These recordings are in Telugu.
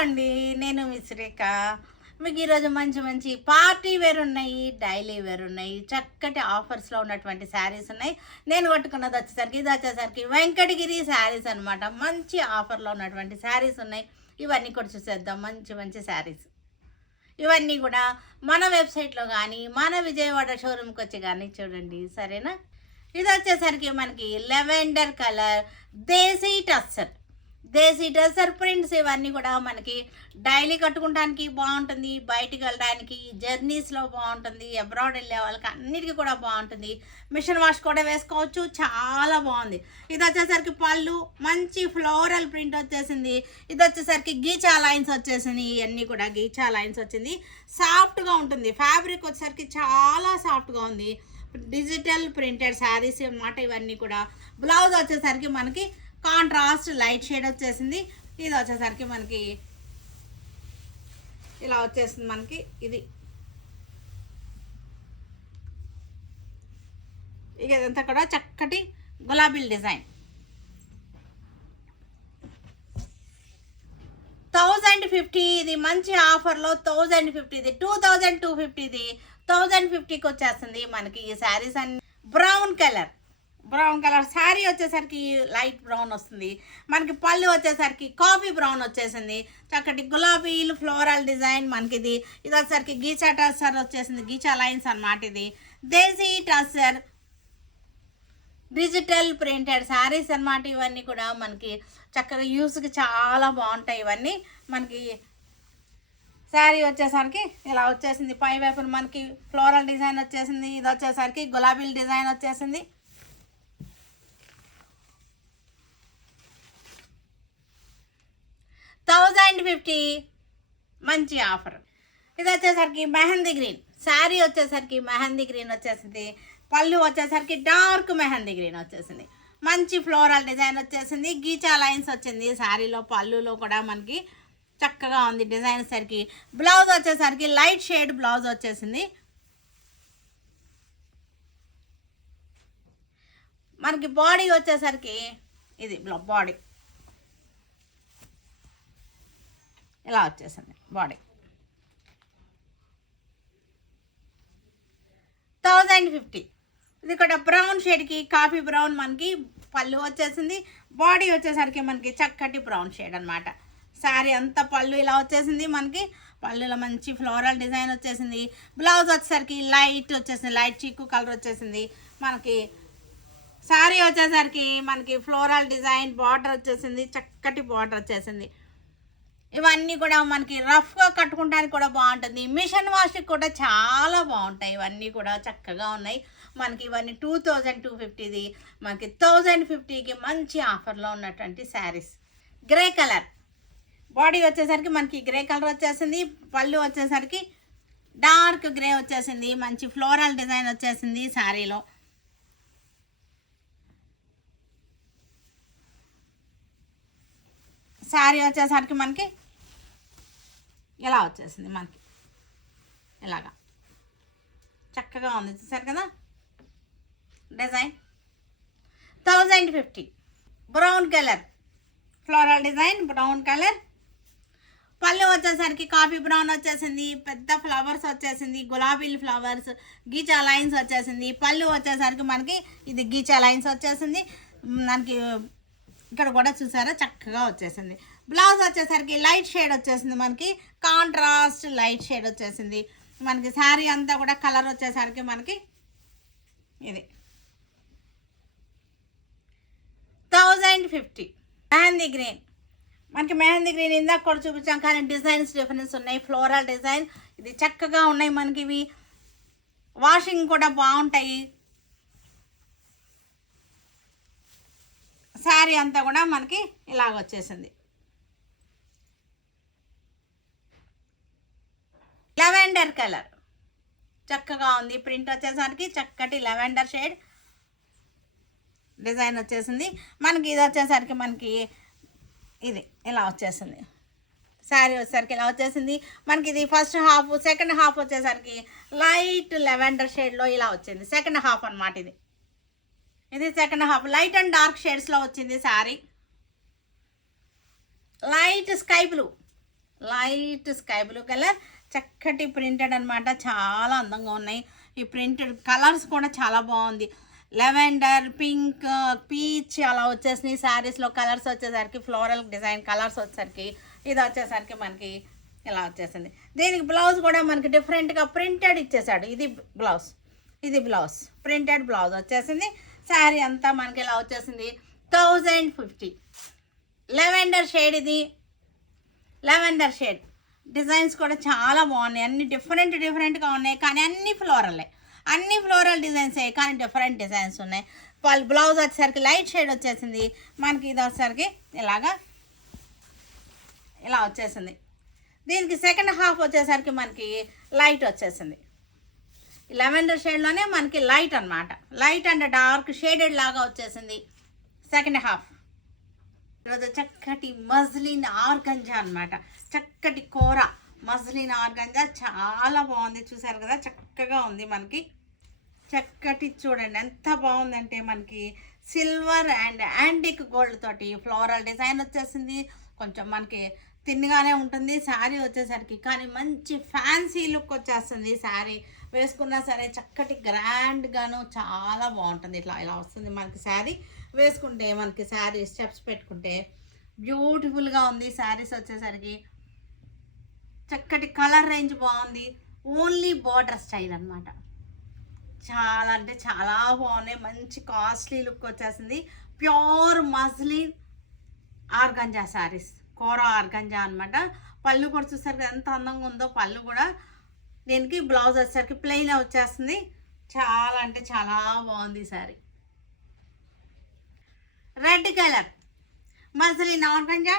అండి. నేను మిశ్రిక. మీకు ఈరోజు మంచి మంచి పార్టీ వేర్ ఉన్నాయి, డైలీ వేర్ ఉన్నాయి. చక్కటి ఆఫర్స్‌లో ఉన్నటువంటి శారీస్ ఉన్నాయి. నేను పట్టుకున్నది ఇది వచ్చేసరికి వెంకటగిరి శారీస్ అనమాట. మంచి ఆఫర్‌లో ఉన్నటువంటి శారీస్ ఉన్నాయి. ఇవన్నీ కూడా చూసేద్దాం. మంచి మంచి శారీస్. ఇవన్నీ కూడా మన వెబ్‌సైట్‌లో గానీ, మన విజయవాడ షోరూమ్‌కొచ్చి గానీ చూడండి. సరేనా? ఇది వచ్చేసరికి మనకి లెవెండర్ కలర్ దేశీ టస్సర్ ప్రింట్స్. ఇవన్నీ కూడా మనకి డైలీ కట్టుకోవడానికి బాగుంటుంది, బయటికి వెళ్ళడానికి, జర్నీస్లో బాగుంటుంది, అబ్రాడ్ వెళ్ళే వాళ్ళకి అన్నిటికీ కూడా బాగుంటుంది. మిషన్ వాష్ కూడా వేసుకోవచ్చు. చాలా బాగుంది. ఇది వచ్చేసరికి పళ్ళు మంచి ఫ్లోరల్ ప్రింట్ వచ్చేసింది. ఇది వచ్చేసరికి గీచా లైన్స్ వచ్చేసింది. ఇవన్నీ కూడా గీచా లైన్స్ వచ్చింది. సాఫ్ట్గా ఉంటుంది. ఫ్యాబ్రిక్ వచ్చేసరికి చాలా సాఫ్ట్గా ఉంది. డిజిటల్ ప్రింటెడ్ శారీస్ అన్నమాట ఇవన్నీ కూడా. బ్లౌజ్ వచ్చేసరికి మనకి కాంట్రాస్ట్ లైట్ షేడ్ వచ్చేసింది. ఇది వచ్చేసరికి మనకి ఇలా వచ్చేసింది. మనకి ఇది ఇక ఇదంతా కూడా చక్కటి గులాబీల డిజైన్. 1050. ఇది మంచి ఆఫర్లో 1050. ఇది 2250. ఇది 1050కి వచ్చేస్తుంది మనకి ఈ శారీస్ అన్ని. బ్రౌన్ కలర్ శారీ వచ్చేసరికి లైట్ బ్రౌన్ వస్తుంది. మనకి పళ్ళు వచ్చేసరికి కాఫీ బ్రౌన్ వచ్చేసింది. చక్కటి గులాబీలు ఫ్లోరల్ డిజైన్ మనకి ఇది వచ్చేసరికి గీచా టస్సర్ వచ్చేసింది. గీచా లైన్స్ అన్నమాట. ఇది దేశీ టస్సర్ డిజిటల్ ప్రింటెడ్ శారీస్ అన్నమాట. ఇవన్నీ కూడా మనకి చక్కగా యూస్కి చాలా బాగుంటాయి. ఇవన్నీ మనకి శారీ వచ్చేసరికి ఇలా వచ్చేసింది. పై వైపున మనకి ఫ్లోరల్ డిజైన్ వచ్చేసింది. ఇది వచ్చేసరికి గులాబీల డిజైన్ వచ్చేసింది. $1050 మంచి ఆఫర్. ఇది వచ్చేసరికి మెహందీ గ్రీన్ శారీ వచ్చేసరికి మెహందీ గ్రీన్ వచ్చేసింది. పళ్ళు వచ్చేసరికి డార్క్ మెహందీ గ్రీన్ వచ్చేసింది. మంచి ఫ్లోరల్ డిజైన్ వచ్చేసింది. గీచా లైన్స్ వచ్చింది శారీలో. పళ్ళులో కూడా మనకి చక్కగా ఉంది డిజైన్. సరికి బ్లౌజ్ వచ్చేసరికి లైట్ షేడ్ బ్లౌజ్ వచ్చేసింది. మనకి బాడీ వచ్చేసరికి ఇది బాడీ ఇలా వచ్చేసింది. బాడీ 1050. ఇది కూడా బ్రౌన్ షేడ్కి కాఫీ బ్రౌన్ మనకి పళ్ళు వచ్చేసింది. బాడీ వచ్చేసరికి మనకి చక్కటి బ్రౌన్ షేడ్ అనమాట. శారీ అంతా పళ్ళు ఇలా వచ్చేసింది. మనకి పళ్ళులో మంచి ఫ్లోరల్ డిజైన్ వచ్చేసింది. బ్లౌజ్ వచ్చేసరికి లైట్ వచ్చేసింది. లైట్ చీకు కలర్ వచ్చేసింది. మనకి శారీ వచ్చేసరికి మనకి ఫ్లోరల్ డిజైన్ బార్డర్ వచ్చేసింది. చక్కటి బార్డర్ వచ్చేసింది. ఇవన్నీ కూడా మనకి రఫ్గా కట్టుకోవడానికి కూడా బాగుంటుంది. మిషన్ వాష్కి కూడా చాలా బాగుంటాయి. ఇవన్నీ కూడా చక్కగా ఉన్నాయి మనకి. ఇవన్నీ 2250. మనకి 1050కి మంచి ఆఫర్లో ఉన్నటువంటి శారీస్. గ్రే కలర్ బాడీ వచ్చేసరికి మనకి గ్రే కలర్ వచ్చేసింది. పళ్ళు వచ్చేసరికి డార్క్ గ్రే వచ్చేసింది. మంచి ఫ్లోరల్ డిజైన్ వచ్చేసింది శారీలో. శారీ వచ్చేసరికి మనకి ఇలా వచ్చేసింది. మనకి ఇలాగా చక్కగా ఉంది. చూసారు కదా design. 1050. Brown colour floral design brown colour. పళ్ళు వచ్చేసరికి కాఫీ బ్రౌన్ వచ్చేసింది. పెద్ద ఫ్లవర్స్ వచ్చేసింది. గులాబీలు ఫ్లవర్స్ గీచా లైన్స్ వచ్చేసింది. పళ్ళు వచ్చేసరికి మనకి ఇది గీచా లైన్స్ వచ్చేసింది. మనకి ఇక్కడ కూడా చూసారా చక్కగా వచ్చేసింది. బ్లౌజ్ వచ్చేసరికి లైట్ షేడ్ వచ్చేసింది. మనకి కాంట్రాస్ట్ లైట్ షేడ్ వచ్చేసింది. మనకి శారీ అంతా కూడా కలర్ వచ్చేసరికి మనకి ఇది 1050. మెహందీ గ్రీన్ మనకి మెహందీ గ్రీన్ ఇందాక కూడా చూపించాం కానీ డిజైన్స్ డిఫరెన్స్ ఉన్నాయి. ఫ్లోరల్ డిజైన్ ఇది చక్కగా ఉన్నాయి మనకి. ఇవి వాషింగ్ కూడా బాగుంటాయి. శారీ అంతా కూడా మనకి ఇలాగ వచ్చేసింది. లెవెండర్ కలర్ చక్కగా ఉంది. ప్రింట్ వచ్చేసరికి చక్కటి లెవెండర్ షేడ్ డిజైన్ వచ్చేసింది. మనకి ఇది వచ్చేసరికి మనకి ఇది ఇలా వచ్చేసింది. శారీ వచ్చేసరికి ఇలా వచ్చేసింది. మనకి ఇది ఫస్ట్ హాఫ్. సెకండ్ హాఫ్ వచ్చేసరికి లైట్ లెవెండర్ షేడ్లో ఇలా వచ్చింది. సెకండ్ హాఫ్ అనమాట. ఇది second half light and dark షేడ్స్లో వచ్చింది sari. Light sky blue light sky blue colour, చక్కటి ప్రింటెడ్ అనమాట. చాలా అందంగా ఉన్నాయి. ఈ ప్రింటెడ్ కలర్స్ కూడా చాలా బాగుంది. లెవెండర్, పింక్, పీచ్ అలా వచ్చేసినాయి. శారీస్లో కలర్స్ వచ్చేసరికి ఫ్లోరల్ డిజైన్ కలర్స్ వచ్చేసరికి ఇది వచ్చేసరికి మనకి ఇలా వచ్చేసింది. దీనికి బ్లౌజ్ కూడా మనకి డిఫరెంట్గా ప్రింటెడ్ ఇచ్చేసాడు. ఇది బ్లౌజ్ ప్రింటెడ్ బ్లౌజ్ వచ్చేసింది. శారీ అంతా మనకి ఇలా వచ్చేసింది 1050. లెవెండర్ షేడ్, ఇది లెవెండర్ షేడ్. డిజైన్స్ కూడా చాలా బాగున్నాయి. అన్ని డిఫరెంట్గా ఉన్నాయి, కానీ అన్ని ఫ్లోరల్ డిజైన్సే, కానీ డిఫరెంట్ డిజైన్స్ ఉన్నాయి. బ్లౌజ్ వచ్చేసరికి లైట్ షేడ్ వచ్చేసింది మనకి. ఇది వచ్చేసరికి ఇలా వచ్చేసింది. దీనికి సెకండ్ హాఫ్ వచ్చేసరికి మనకి లైట్ వచ్చేసింది. లెవెండర్ షేడ్లోనే మనకి లైట్ అనమాట. లైట్ అండ్ డార్క్ షేడెడ్ లాగా వచ్చేసింది సెకండ్ హాఫ్. ఈరోజు చక్కటి మజ్లిన్ ఆర్గంజా అనమాట. చక్కటి కూర మజ్లిన్ ఆర్గంజా చాలా బాగుంది. చూసారు కదా, చక్కగా ఉంది మనకి. చక్కటి చూడండి ఎంత బాగుందంటే మనకి సిల్వర్ అండ్ యాంటిక్ గోల్డ్ తోటి ఫ్లోరల్ డిజైన్ వచ్చేసింది. కొంచెం మనకి తిన్నగానే ఉంటుంది శారీ వచ్చేసరికి, కానీ మంచి ఫ్యాన్సీ లుక్ వచ్చేస్తుంది. శారీ వేసుకున్నా సరే చక్కటి గ్రాండ్గాను చాలా బాగుంటుంది. ఇలా వస్తుంది మనకి శారీ వేసుకుంటే. మనకి శారీ స్టెప్స్ పెట్టుకుంటే బ్యూటిఫుల్గా ఉంది. శారీస్ వచ్చేసరికి చక్కటి కలర్ రేంజ్ బాగుంది. ఓన్లీ బార్డర్ స్టైల్ అనమాట. చాలా అంటే చాలా బాగున్నాయి. మంచి కాస్ట్లీ లుక్ వచ్చేసింది. ప్యూర్ మజ్లిన్ ఆర్గంజా శారీస్, కోరా ఆర్గంజా అనమాట. పళ్ళు కూడా చూసారు కదా ఎంత అందంగా ఉందో. పళ్ళు కూడా దీనికి బ్లౌజ్ వచ్చేసరికి ప్లెయిన్ వచ్చేస్తుంది. చాలా అంటే చాలా బాగుంది sari. Red colour muslin organza,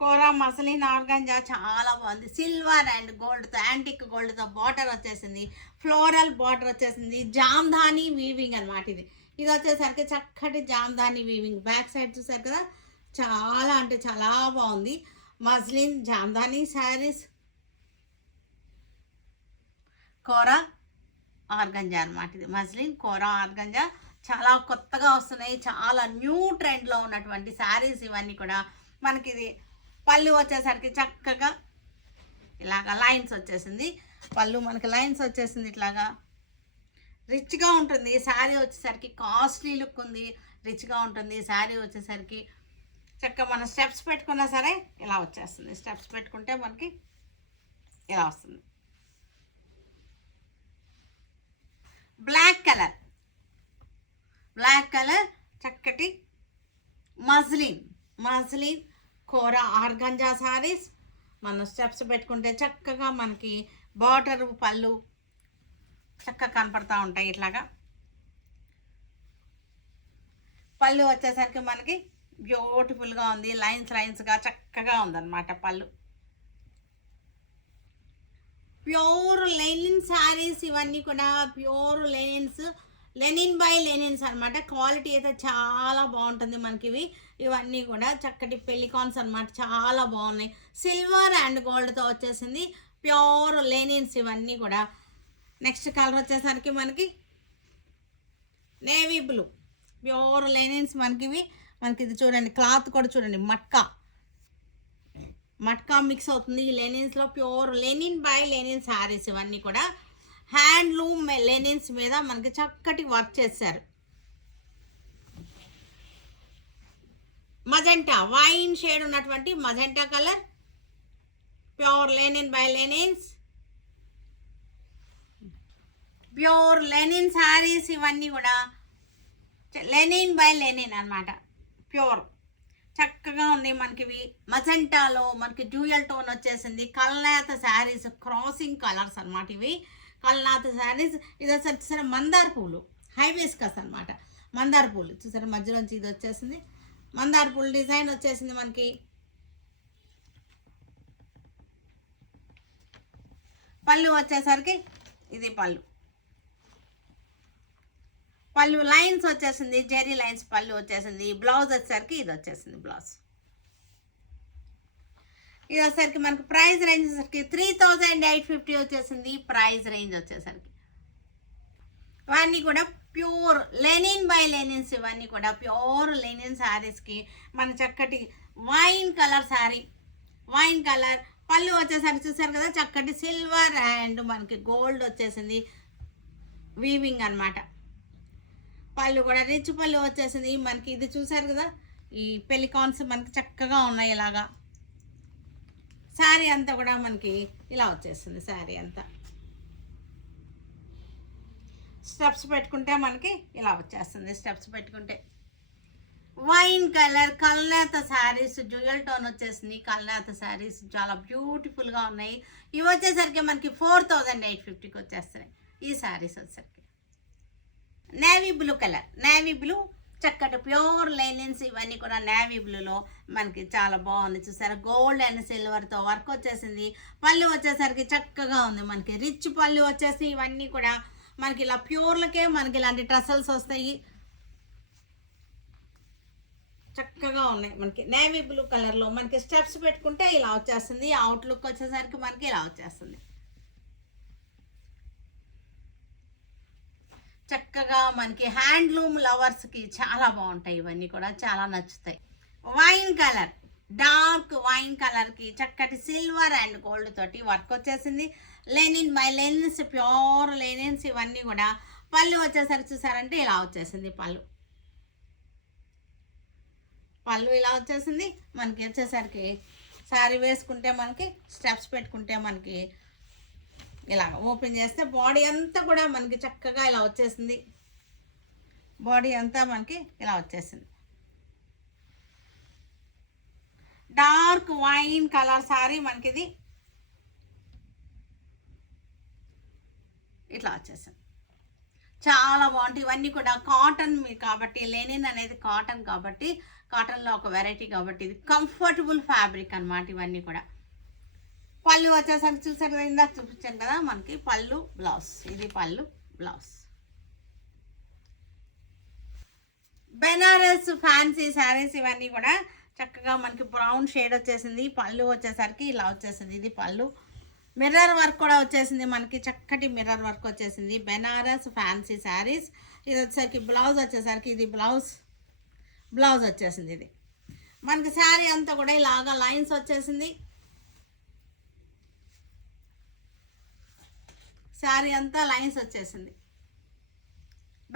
kora muslin organza చాలా బాగుంది. సిల్వర్ అండ్ గోల్డ్తో, యాంటిక్ గోల్డ్తో బార్డర్ వచ్చేసింది. ఫ్లోరల్ బార్డర్ వచ్చేసింది. జామ్దాని వీవింగ్ అనమాట. ఇది వచ్చేసరికి చక్కటి జామ్దాని వీవింగ్. బ్యాక్ సైడ్ చూసారు కదా, చాలా అంటే చాలా బాగుంది. మజ్లిన్ జామ్దాని శారీస్, కోరా ఆర్గంజా అనమాట. ఇది మజ్లిన్ కోరా ఆర్గంజా చాలా కొత్తగా వస్తున్నాయి. చాలా న్యూ ట్రెండ్లో ఉన్నటువంటి శారీస్ ఇవన్నీ కూడా మనకి. ఇది పళ్ళు వచ్చేసరికి చక్కగా ఇలాగా లైన్స్ వచ్చేసింది. పళ్ళు మనకి లైన్స్ వచ్చేసింది. ఇట్లాగా రిచ్గా ఉంటుంది శారీ వచ్చేసరికి. కాస్ట్లీ లుక్ ఉంది, రిచ్గా ఉంటుంది శారీ వచ్చేసరికి. చక్కగా మనం స్టెప్స్ పెట్టుకున్నా సరే ఇలా వచ్చేస్తుంది. స్టెప్స్ పెట్టుకుంటే మనకి ఇలా వస్తుంది. బ్లాక్ కలర్ చక్కటి మజ్లిన్ కోరా ఆర్గంజా శారీస్. మనం స్టెప్స్ పెట్టుకుంటే చక్కగా మనకి బార్డర్ పళ్ళు చక్కగా కనపడతా ఉంటాయి. ఇట్లాగా పళ్ళు వచ్చేసరికి మనకి బ్యూటిఫుల్గా ఉంది. లైన్స్గా చక్కగా ఉందన్నమాట పళ్ళు. ప్యూర్ లెనిన్ శారీస్ ఇవన్నీ కూడా. ప్యూర్ లెనిన్ బై లెనిన్స్ అనమాట. క్వాలిటీ అయితే చాలా బాగుంటుంది మనకి. ఇవన్నీ కూడా చక్కటి పెలికాన్స్ అనమాట. చాలా బాగున్నాయి. సిల్వర్ అండ్ గోల్డ్తో వచ్చేసింది. ప్యూర్ లెనిన్స్ ఇవన్నీ కూడా. నెక్స్ట్ కలర్ వచ్చేసరికి మనకి నేవీ బ్లూ. ప్యూర్ లెనిన్స్ మనకి. ఇది చూడండి, క్లాత్ కూడా చూడండి, మట్కా మిక్స్ అవుతుంది ఈ లెనిన్స్లో. Pure linen by linen saris ఇవన్నీ కూడా. హ్యాండ్లూమ్ లెనిన్స్ మీద మనకి చక్కటి వర్క్ చేశారు. మజెంటా వైన్ షేడ్ ఉన్నటువంటి magenta colour. Pure linen by linens, pure linen saris ఇవన్నీ కూడా. లెనిన్ బై లెనిన్ అనమాట. ప్యూర్ చక్కగా ఉన్నాయి మనకి. మజెంటాలో మనకి డ్యూయల్ టోన్ వచ్చేసింది. కల్నాథ శారీస్, క్రాసింగ్ కలర్స్ అనమాట ఇవి. కల్నాథ శారీస్. ఇది వచ్చేసరి మందార పూలు, హైవేస్కస్ అనమాట. మందార పూలు చూసారా, మధ్యలోంచి ఇది వచ్చేసింది. మందార పూలు డిజైన్ వచ్చేసింది మనకి. పళ్ళు వచ్చేసరికి ఇది పళ్ళు లైన్స్ వచ్చేసింది. జెరీ లైన్స్ పళ్ళు వచ్చేసింది. బ్లౌజ్ వచ్చేసరికి ఇది వచ్చేసింది బ్లౌజ్. ఇది వచ్చేసరికి మనకి ప్రైస్ రేంజ్ వచ్చేసరికి 3850 వచ్చేసింది ప్రైస్ రేంజ్ వచ్చేసరికి. ఇవన్నీ కూడా ప్యూర్ లెనిన్ బై లెనిన్స్. ఇవన్నీ కూడా ప్యూర్ లెనిన్ శారీస్కి మన చక్కటి wine colour sari, wine colour పళ్ళు వచ్చేసరికి చూసారు కదా చక్కటి సిల్వర్ అండ్ మనకి గోల్డ్ వచ్చేసింది, వీవింగ్ అన్నమాట. పళ్ళు కూడా రిచ్ పళ్ళు వచ్చేసింది మనకి. ఇది చూసారు కదా ఈ పెలికాన్స్ మనకి చక్కగా ఉన్నాయి ఇలాగా. శారీ అంతా కూడా మనకి ఇలా వచ్చేస్తుంది. శారీ అంతా స్టెప్స్ పెట్టుకుంటే మనకి ఇలా వచ్చేస్తుంది. స్టెప్స్ పెట్టుకుంటే wine colour kalnetha saris, dual tone వచ్చేసింది. కల్నేత శారీస్ చాలా బ్యూటిఫుల్గా ఉన్నాయి. ఇవి వచ్చేసరికి మనకి 4850కి వచ్చేస్తున్నాయి ఈ శారీస్ వచ్చేసరికి. Navy blue colour, navy blue చక్కటి ప్యూర్ లైనిన్స్ ఇవన్నీ కూడా నేవీ బ్లూలో మనకి చాలా బాగుంది. చూసారా గోల్డ్ అండ్ సిల్వర్తో వర్క్ వచ్చేసింది. పళ్ళు వచ్చేసరికి చక్కగా ఉంది మనకి, రిచ్ పళ్ళు వచ్చేసి ఇవన్నీ కూడా మనకి ఇలా ప్యూర్లకే మనకి ఇలాంటి ట్రసల్స్ వస్తాయి. చక్కగా ఉన్నాయి మనకి నేవీ బ్లూ కలర్లో. మనకి స్టెప్స్ పెట్టుకుంటే ఇలా వచ్చేస్తుంది. అవుట్లుక్ వచ్చేసరికి మనకి ఇలా వచ్చేస్తుంది. చక్కగా మనకి హ్యాండ్లూమ్ లవర్స్కి చాలా బాగుంటాయి. ఇవన్నీ కూడా చాలా నచ్చుతాయి. వైన్ కలర్, డార్క్ వైన్ కలర్కి చక్కటి సిల్వర్ అండ్ గోల్డ్ తోటి వర్క్ వచ్చేసింది. Lenin by linens, pure linens ఇవన్నీ కూడా. పళ్ళు వచ్చేసరికి చూసారంటే ఇలా వచ్చేసింది. పళ్ళు ఇలా వచ్చేసింది మనకి. వచ్చేసరికి శారీ వేసుకుంటే మనకి స్టెప్స్ పెట్టుకుంటే మనకి ఇలా ఓపెన్ చేస్తే బాడీ అంతా కూడా మనకి చక్కగా ఇలా వచ్చేసింది. బాడీ అంతా మనకి ఇలా వచ్చేసింది. డార్క్ వైన్ కలర్ శారీ మనకి ఇది ఇట్లా వచ్చేసింది. చాలా బాగుంటాయి ఇవన్నీ కూడా. కాటన్ కాబట్టి, లెనిన్ అనేది కాటన్ కాబట్టి, కాటన్లో ఒక వెరైటీ కాబట్టి ఇది కంఫర్టబుల్ ఫ్యాబ్రిక్ అన్నమాట ఇవన్నీ కూడా. పళ్ళు వచ్చేసరికి చూసారు కదా ఇందాక చూపించాను కదా మనకి పళ్ళు బ్లౌజ్. ఇది పళ్ళు బ్లౌజ్. బెనారస్ ఫ్యాన్సీ శారీస్ ఇవన్నీ కూడా చక్కగా మనకి బ్రౌన్ షేడ్ వచ్చేసింది. పళ్ళు వచ్చేసరికి ఇలా వచ్చేసింది. ఇది పళ్ళు. మిర్రర్ వర్క్ కూడా వచ్చేసింది మనకి, చక్కటి మిర్రర్ వర్క్ వచ్చేసింది. బెనారస్ ఫ్యాన్సీ శారీస్. ఇది వచ్చేసరికి బ్లౌజ్ వచ్చేసరికి ఇది బ్లౌజ్ వచ్చేసింది. ఇది మనకి శారీ అంతా కూడా ఇలాగా లైన్స్ వచ్చేసింది. శారీ అంతా లైన్స్ వచ్చేసింది.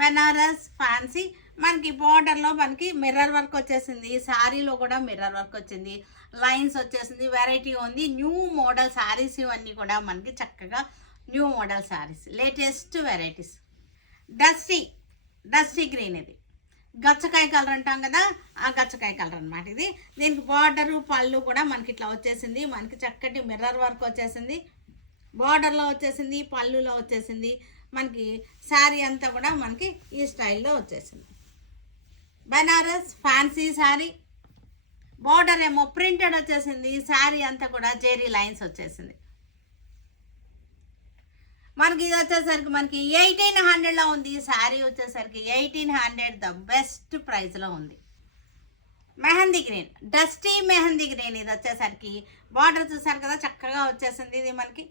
బెనారస్ ఫ్యాన్సీ మనకి బార్డర్లో మనకి మిర్రర్ వర్క్ వచ్చేసింది. శారీలో కూడా మిర్రర్ వర్క్ వచ్చింది, లైన్స్ వచ్చేసింది. వెరైటీ ఉంది. న్యూ మోడల్ శారీస్ ఇవన్నీ కూడా మనకి చక్కగా new model saris, latest varieties. Dusty green, ఇది గచ్చకాయ కలర్ అంటాం కదా, ఆ గచ్చకాయ కలర్ అనమాట ఇది. దీనికి బార్డరు పళ్ళు కూడా మనకి ఇట్లా వచ్చేసింది. మనకి చక్కటి మిర్రర్ వర్క్ వచ్చేసింది. బార్డర్లో వచ్చేసింది, పళ్ళులో వచ్చేసింది. మనకి శారీ అంతా కూడా మనకి ఈ స్టైల్లో వచ్చేసింది. బెనారస్ ఫ్యాన్సీ శారీ. బార్డర్ ఏమో ప్రింటెడ్ వచ్చేసింది. శారీ అంతా కూడా జెరీ లైన్స్ వచ్చేసింది. మనకి ఇది వచ్చేసరికి మనకి 1800లో ఉంది. శారీ వచ్చేసరికి 1800 ద బెస్ట్ ప్రైస్లో ఉంది. Mehndi green, dusty mehndi green. ఇది వచ్చేసరికి బార్డర్ చూసారు కదా చక్కగా వచ్చేసింది. ఇది మనకి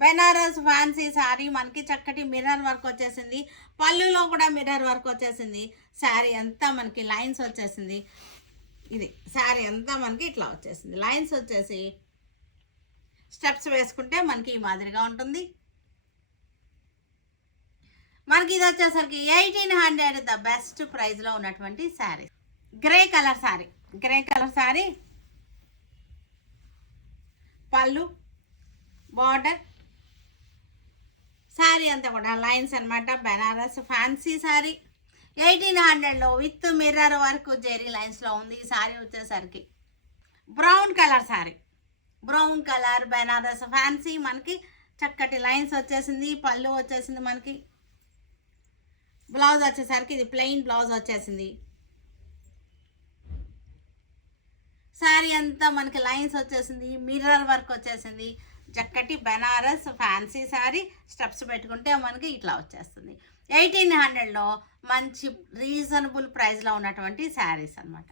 బెనారస్ ఫ్యాన్సీ శారీ. మనకి చక్కటి మిర్రర్ వర్క్ వచ్చేసింది. పళ్ళులో కూడా మిర్రర్ వర్క్ వచ్చేసింది. శారీ అంతా మనకి లైన్స్ వచ్చేసింది. ఇది శారీ అంతా మనకి ఇట్లా వచ్చేసింది. లైన్స్ వచ్చేసి స్టెప్స్ వేసుకుంటే మనకి ఈ మాదిరిగా ఉంటుంది. మనకి ఇది వచ్చేసరికి 1800 ద బెస్ట్ ప్రైస్లో ఉన్నటువంటి శారీ. Grey colour sari. పళ్ళు, బార్డర్, శారీ అంతా కూడా లైన్స్ అనమాట. బెనారస్ ఫ్యాన్సీ శారీ 1800లో విత్ మిర్రర్ వర్క్ జెరీ లైన్స్లో ఉంది. ఈ శారీ వచ్చేసరికి బ్రౌన్ కలర్ బెనారస్ ఫ్యాన్సీ. మనకి చక్కటి లైన్స్ వచ్చేసింది. పళ్ళు వచ్చేసింది. మనకి బ్లౌజ్ వచ్చేసరికి ఇది ప్లెయిన్ బ్లౌజ్ వచ్చేసింది. శారీ అంతా మనకి లైన్స్ వచ్చేసింది. మిర్రర్ వర్క్ వచ్చేసింది. చక్కటి బెనారస్ ఫ్యాన్సీ శారీ. స్టెప్స్ పెట్టుకుంటే మనకి ఇట్లా వచ్చేస్తుంది. 1800లో మంచి రీజనబుల్ ప్రైస్లో ఉన్నటువంటి శారీస్ అన్నమాట.